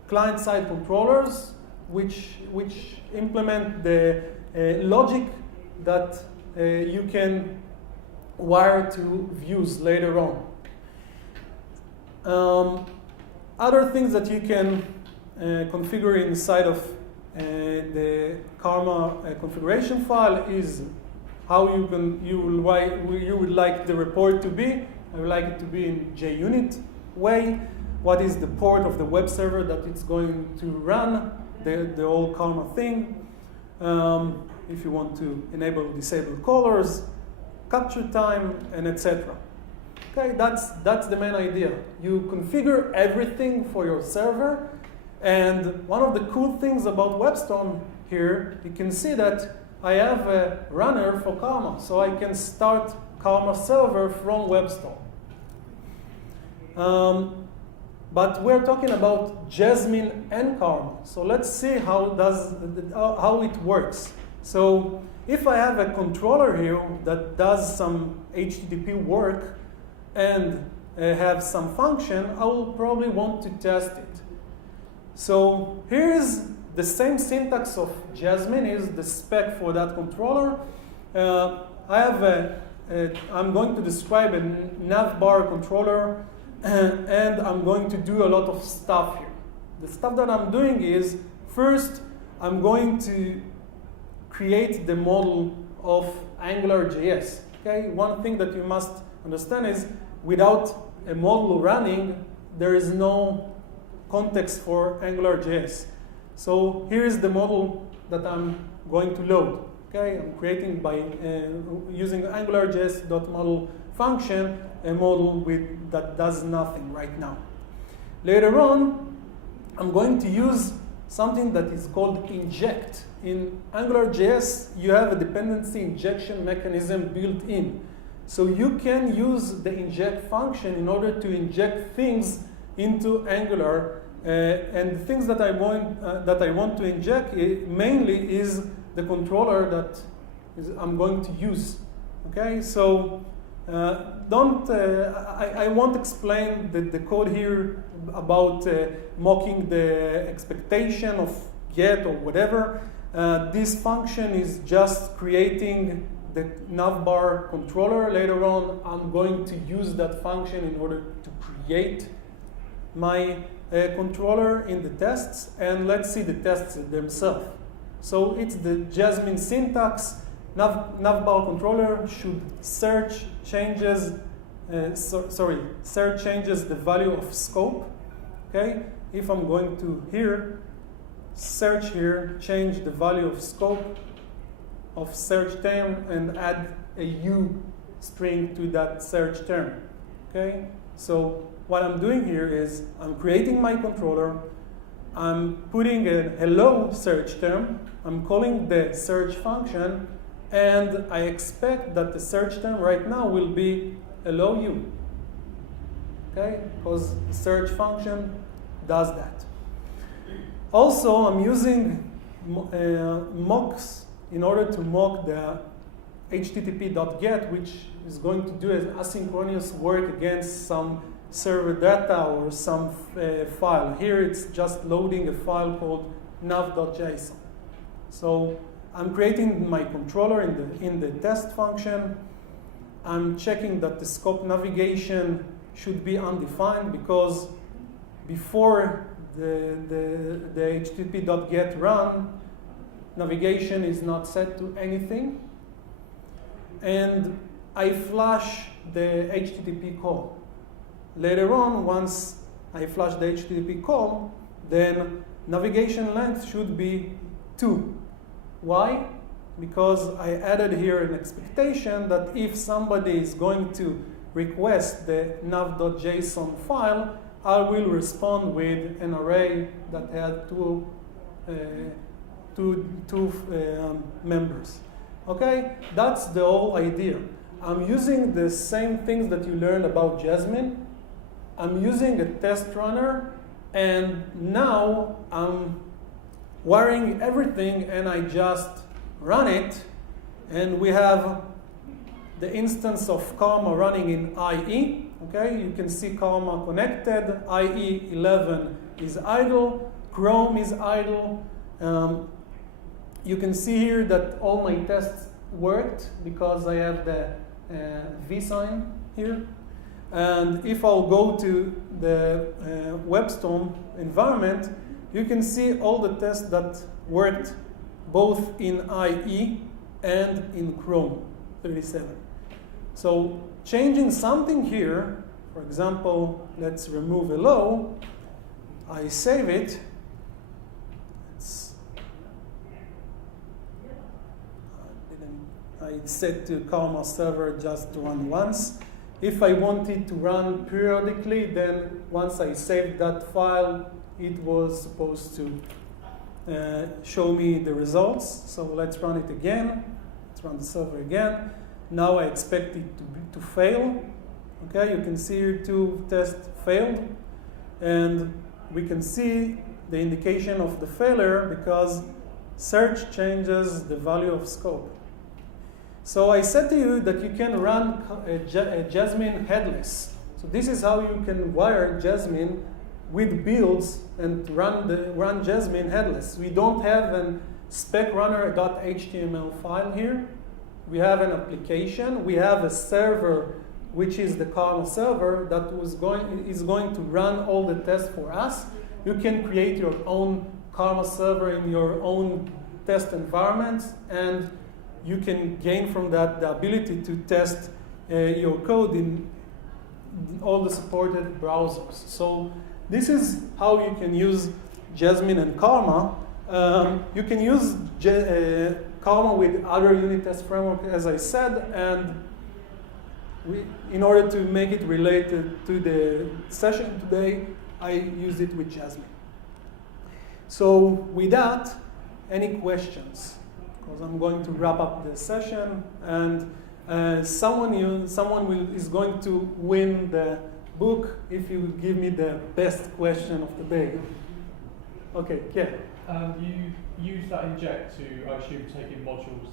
client-side controllers which implement the logic that you can wire to views later on. Other things that you can configure inside of the Karma configuration file is how you would like the report to be. I would like it to be in JUnit way. What is the port of the web server that it's going to run, the whole Karma thing. If you want to enable disable colors, capture time, and etc. Okay, that's the main idea. You configure everything for your server, and one of the cool things about WebStorm here, you can see that I have a runner for Karma, so I can start Karma server from WebStorm. But we're talking about Jasmine and Karma. So let's see how it works. So if I have a controller here that does some HTTP work and have some function, I will probably want to test it. So here is the same syntax of Jasmine, is the spec for that controller. I'm going to describe a navbar controller, and I'm going to do a lot of stuff here. The stuff that I'm doing is, first, I'm going to create the model of Angularjs. Okay? One thing that you must understand is, without a model running, there is no context for Angularjs. So here is the model that I'm going to load. Okay, I'm creating by using Angularjs.model function a model that does nothing right now. Later on, I'm going to use something that is called inject. In AngularJS, you have a dependency injection mechanism built in. So you can use the inject function in order to inject things into Angular. And the things that I want to inject mainly is the controller that I'm going to use. Okay, so I won't explain the code here about mocking the expectation of get or whatever. This function is just creating the navbar controller. Later on, I'm going to use that function in order to create my controller in the tests, and let's see the tests themselves. So it's the Jasmine syntax. Navbar controller should search changes the value of scope. Okay, if I'm going to here search here, change the value of scope of search term and add a U string to that search term. Okay, so what I'm doing here is I'm creating my controller, I'm putting a hello search term, I'm calling the search function, and I expect that the search term right now will be hello you. Okay, because the search function does that. Also, I'm using mocks in order to mock the http.get, which is going to do an asynchronous work against some server data or some file. Here it's just loading a file called nav.json. So I'm creating my controller in the test function. I'm checking that the scope navigation should be undefined, because before the http.get run, navigation is not set to anything. And I flash the HTTP call. Later on, once I flash the HTTP call, then navigation length should be 2. Why? Because I added here an expectation that if somebody is going to request the nav.json file, I will respond with an array that had two members. Okay, that's the whole idea. I'm using the same things that you learned about Jasmine. I'm using a test runner, and now I'm wiring everything, and I just run it, and we have the instance of Karma running in IE. Okay, you can see Karma connected. IE 11 is idle. Chrome is idle. You can see here that all my tests worked because I have the V sign here. And if I'll go to the WebStorm environment, you can see all the tests that worked both in IE and in Chrome 37. So changing something here, for example, let's remove hello. I save it. I set to Karma server just to run once. If I want it to run periodically, then once I saved that file, it was supposed to show me the results. So let's run it again. Let's run the server again. Now I expect it to fail. Okay, you can see here 2 tests failed. And we can see the indication of the failure because search changes the value of scope. So I said to you that you can run a Jasmine Headless. So this is how you can wire Jasmine with builds and run Jasmine Headless. We don't have an specrunner.html file here. We have an application. We have a server, which is the Karma server, that is going to run all the tests for us. You can create your own Karma server in your own test environments, and you can gain from that the ability to test your code in all the supported browsers. So this is how you can use Jasmine and Karma. You can use Karma with other unit test framework, as I said, and in order to make it related to the session today, I used it with Jasmine. So with that, any questions? Because I'm going to wrap up the session, and someone is going to win the book if you will give me the best question of the day. Okay, yeah. You use that inject to, I assume, take in modules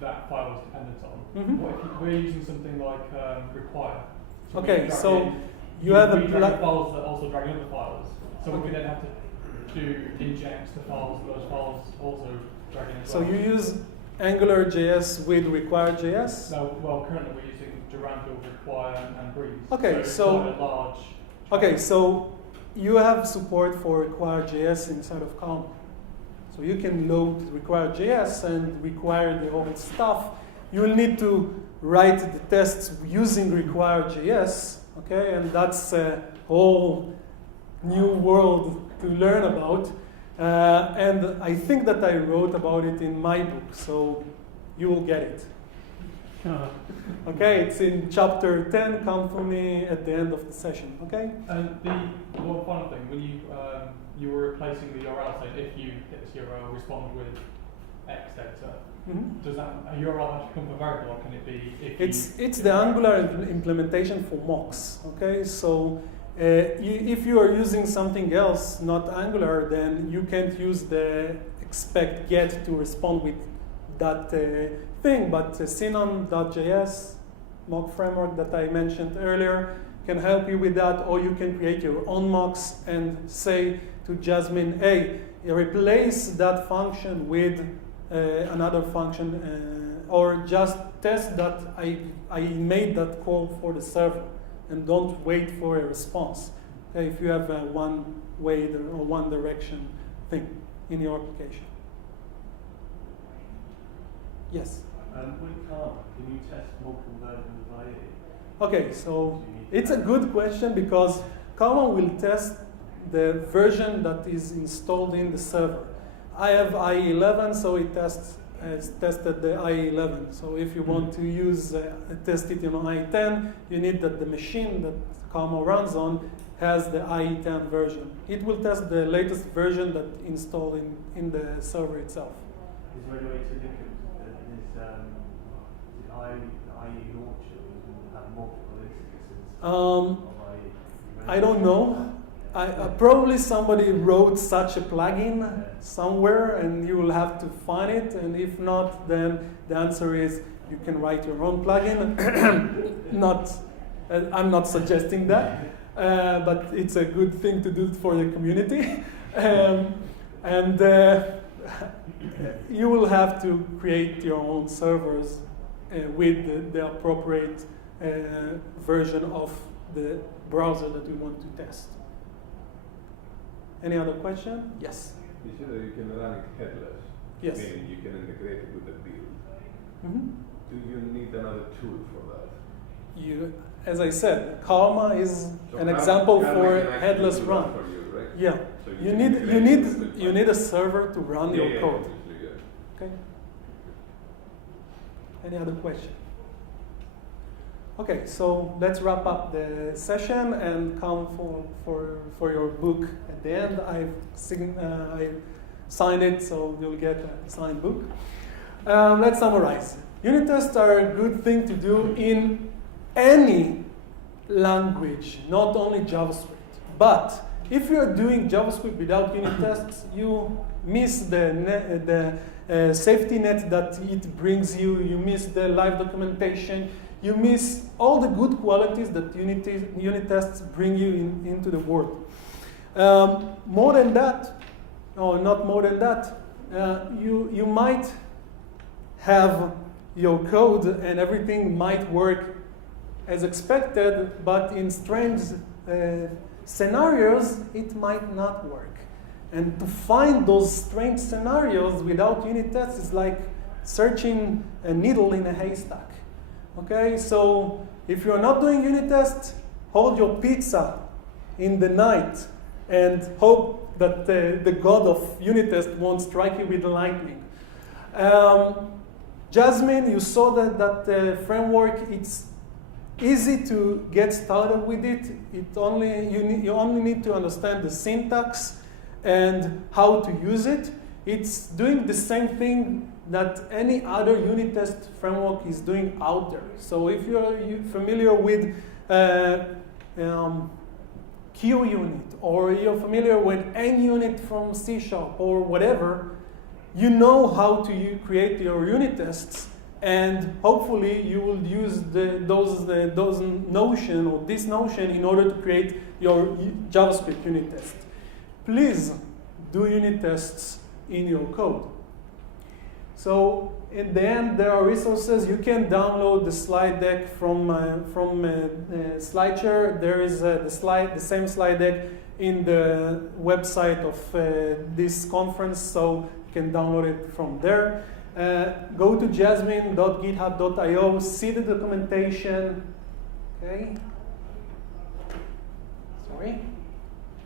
that file is dependent on. Mm-hmm. What if we're using something like require? Okay, so you have a files that also drag other files. So we then have to do inject the files, those files also drag in as well. So you use Angularjs with Requirejs? No, well, currently we're using Durango, Require, and Breeze. Okay, so quite a large. Okay, so you have support for Requirejs inside of Karma. So you can load Requirejs and require the old stuff. You will need to write the tests using Requirejs, okay? And that's a whole new world to learn about. And I think that I wrote about it in my book, so you will get it. Okay, it's in chapter 10. Come to me at the end of the session, okay? And the one final thing, when you were replacing the URL, saying if you hit this URL, respond with X data, does that a URL have to become a variable, or can it be if it's the Angular implementation for mocks, okay? So if you are using something else, not Angular, then you can't use the expect get to respond with that thing, but Synon.js mock framework that I mentioned earlier can help you with that, or you can create your own mocks and say to Jasmine, hey, replace that function with another function, or just test that I made that call for the server, and don't wait for a response. Okay, if you have a one way or one direction thing in your application. Yes? With Karma, can you test multiple versions of IE? Okay, so it's a good question because Karma will test the version that is installed in the server. I have IE11, so it tested the IE11. So if you want to use test it on IE10, you need that the machine that Karma runs on has the IE10 version. It will test the latest version that installed in the server itself. Is there any way to link it? IE launcher will have multiple instances of IE? I don't know. Probably somebody wrote such a plugin somewhere, and you will have to find it. And if not, then the answer is you can write your own plugin. I'm not suggesting that, but it's a good thing to do for the community. And you will have to create your own servers with the appropriate version of the browser that we want to test. Any other question? Yes. You said that you can run it headless. Yes. Meaning you can integrate it with the build. Mm-hmm. Do you need another tool for that? As I said, Karma is So an example Karma for can actually headless do that run. for you, right? Yeah. So You need a server to run your code. Obviously, yeah. Okay. Any other question? Okay, so let's wrap up the session and come for your book at the end. I sign it, so you'll get a signed book. Let's summarize. Unit tests are a good thing to do in any language, not only JavaScript. But if you're doing JavaScript without unit tests, you miss the safety net that it brings you. You miss the live documentation. You miss all the good qualities that unit tests bring you into the world. More than that, or not more than that, you might have your code and everything might work as expected, but in strange scenarios, it might not work. And to find those strange scenarios without unit tests is like searching a needle in a haystack. Okay, so if you're not doing unit tests, hold your pizza in the night and hope that the god of unit test won't strike you with lightning. Jasmine, you saw that framework. It's easy to get started with it. You only need to understand the syntax and how to use it. It's doing the same thing that any other unit test framework is doing out there. So if you're familiar with QUnit, or you're familiar with NUnit from C# or whatever, you know how to create your unit tests, and hopefully you will use those notion or this notion in order to create your JavaScript unit test. Please do unit tests in your code. So in the end, there are resources. You can download the slide deck from SlideShare. There is the same slide deck in the website of this conference, so you can download it from there. Go to jasmine.github.io, see the documentation. Okay. Sorry.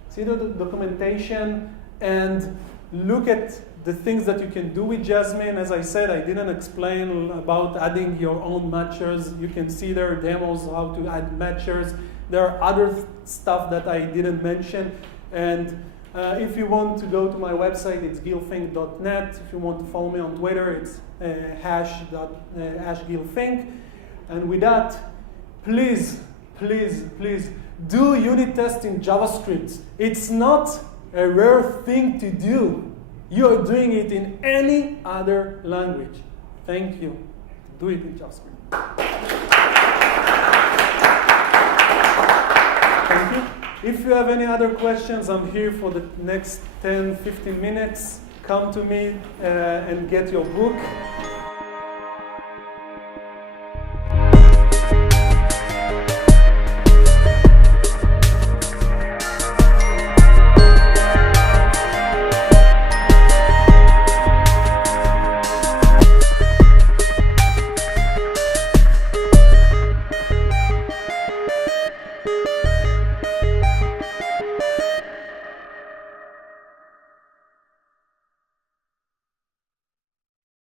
See the documentation and look at the things that you can do with Jasmine. As I said, I didn't explain about adding your own matchers. You can see there are demos how to add matchers. There are other stuff that I didn't mention. And if you want to go to my website, it's gilfink.net. If you want to follow me on Twitter, it's #gilfink. And with that, please, please, please do unit tests in JavaScript. It's not a rare thing to do. You are doing it in any other language. Thank you. Do it in JavaScript. Thank you. If you have any other questions, I'm here for the next 10, 15 minutes. Come to me and get your book.